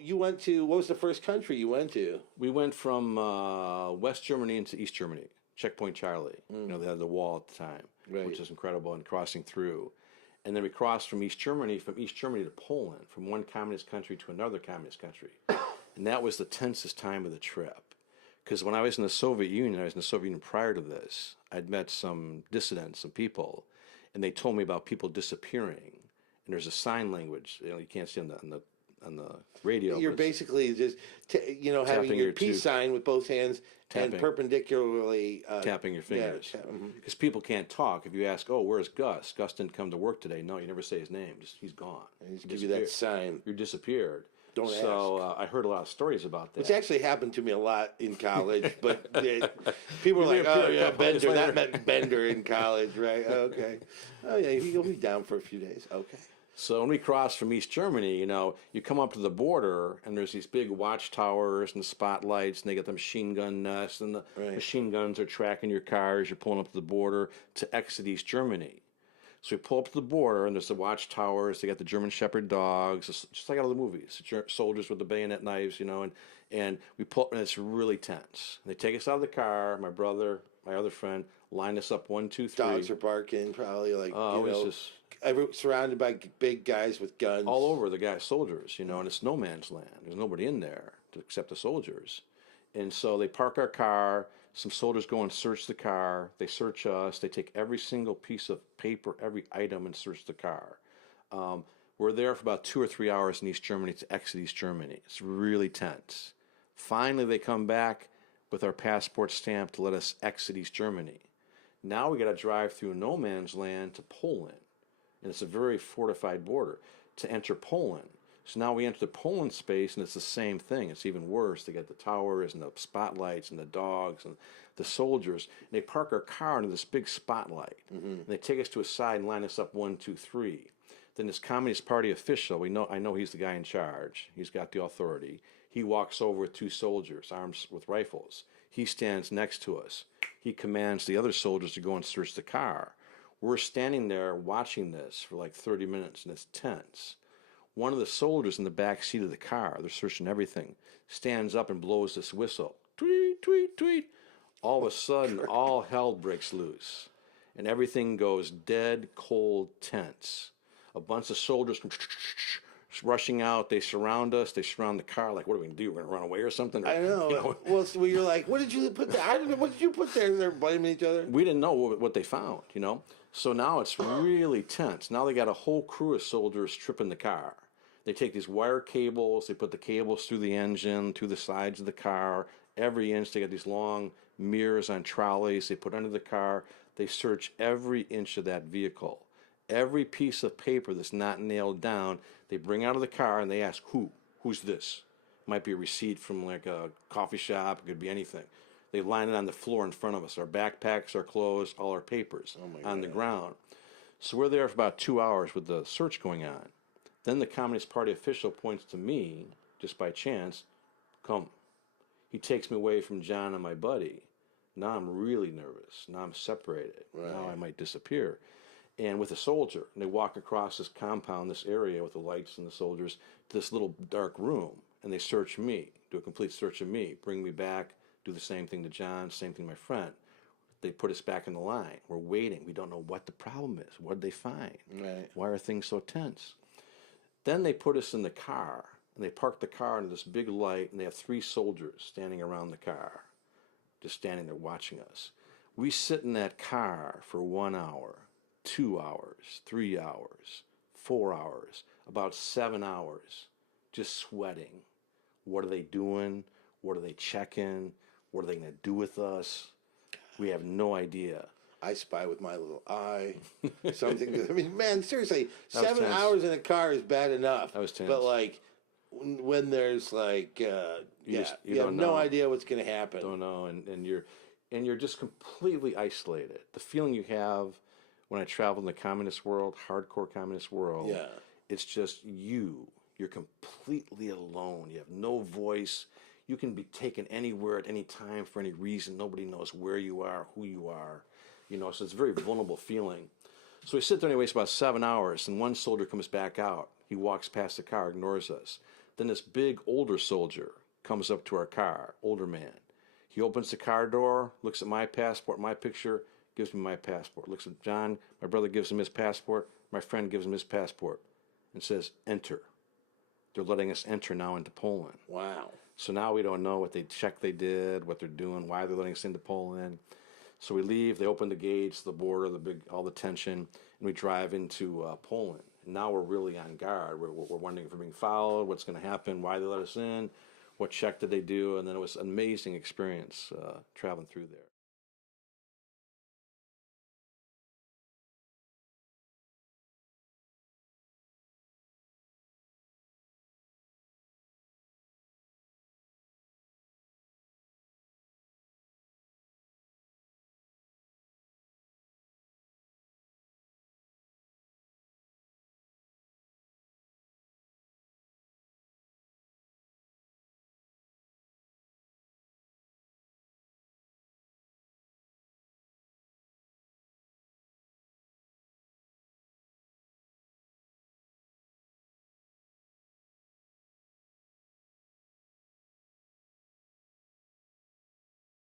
you went to, what was the first country you went to? We went from West Germany into East Germany, Checkpoint Charlie. You know, they had the wall at the time, Right. which is incredible, and crossing through. And then we crossed from East Germany to Poland, from one communist country to another communist country. And that was the tensest time of the trip. Because when I was in the Soviet Union, I was in the Soviet Union prior to this, I'd met some dissidents, some people, and they told me about people disappearing. And there's a sign language, you know, you can't see on the radio. You're basically just, having your peace sign with both hands and perpendicularly tapping your fingers. Yeah, because people can't talk. If you ask, "Oh, where's Gus? Gus didn't come to work today." No, you never say his name. Just he's gone. And just give you that sign. You disappeared. Don't ask. So I heard a lot of stories about that. Which actually happened to me a lot in college, but people were like, "Oh yeah, Bender." That meant Bender in college, right? Okay. Oh yeah, he'll be down for a few days. Okay. So when we crossed from East Germany, you come up to the border, and there's these big watchtowers and spotlights, and they got the machine gun nests, and the machine guns are tracking your cars. You're pulling up to the border to exit East Germany. So we pull up to the border, and there's the watchtowers. They got the German Shepherd dogs, just like out of the movies. Soldiers with the bayonet knives, and we pull up, and it's really tense. And they take us out of the car. My brother, my other friend, line us up 1, 2, 3. Dogs are barking, probably just surrounded by big guys with guns all over. The guys, soldiers, and it's no man's land. There's nobody in there except the soldiers. And so they park our car. Some soldiers go and search the car. They search us. They take every single piece of paper, every item, and search the car. We're there for about 2 or 3 hours in East Germany to exit East Germany. It's really tense. Finally, they come back with our passport stamp to let us exit East Germany. Now we got to drive through no man's land to Poland. And it's a very fortified border to enter Poland. So now we enter the Poland space, and it's the same thing. It's even worse. They got the towers and the spotlights and the dogs and the soldiers. And they park our car into this big spotlight. Mm-hmm. And they take us to a side and line us up 1, 2, 3. Then this Communist Party official, I know he's the guy in charge. He's got the authority. He walks over with 2 soldiers, armed with rifles. He stands next to us. He commands the other soldiers to go and search the car. We're standing there watching this for like 30 minutes, and it's tense. One of the soldiers in the back seat of the car, they're searching everything, stands up and blows this whistle. Tweet, tweet, tweet. All of a sudden, all hell breaks loose. And everything goes dead, cold, tense. A bunch of soldiers come rushing out. They surround us. They surround the car. Like, what are we going to do? We're going to run away or something? Or, I know. Well, so you're like, what did you put there? I don't know. What did you put there? They're blaming each other? We didn't know what they found, So now it's really tense. Now they got a whole crew of soldiers tripping the car. They take these wire cables, they put the cables through the engine, through the sides of the car, every inch. They got these long mirrors on trolleys they put under the car. They search every inch of that vehicle. Every piece of paper that's not nailed down, they bring out of the car and they ask, who's this? Might be a receipt from like a coffee shop, it could be anything. They line it on the floor in front of us, our backpacks, our clothes, all our papers on the ground. So we're there for about 2 hours with the search going on. Then the Communist Party official points to me, just by chance, come. He takes me away from John and my buddy. Now I'm really nervous. Now I'm separated. Right. Now I might disappear. And with a soldier, and they walk across this compound, this area with the lights and the soldiers, to this little dark room, and they search me, do a complete search of me, bring me back, do the same thing to John, same thing to my friend. They put us back in the line. We're waiting. We don't know what the problem is. What did they find? Right. Why are things so tense? Then they put us in the car, and they park the car under this big light, and they have 3 soldiers standing around the car, just standing there watching us. We sit in that car for 1 hour, 2 hours, 3 hours, 4 hours, about 7 hours, just sweating. What are they doing? What are they checking? What are they going to do with us? We have no idea. I spy with my little eye. Something. I mean, man, seriously, 7 hours in a car is bad enough. That was tense. But like, when there's like, you have no idea what's going to happen. Don't know, and you're just completely isolated. The feeling you have when I travel in the communist world, hardcore communist world, it's just you. You're completely alone. You have no voice. You can be taken anywhere at any time for any reason. Nobody knows where you are, who you are. So it's a very vulnerable feeling. So we sit there and he waits about 7 hours, and one soldier comes back out. He walks past the car, ignores us. Then this big older soldier comes up to our car, older man. He opens the car door, looks at my passport, my picture, gives me my passport. Looks at John, my brother gives him his passport, my friend gives him his passport, and says, enter. They're letting us enter now into Poland. Wow. So now we don't know what they did, what they're doing, why they're letting us into Poland. So we leave, they open the gates, the border, all the tension, and we drive into Poland. And now we're really on guard. We're wondering if we're being followed, what's going to happen, why they let us in, what check did they do, and then it was an amazing experience traveling through there.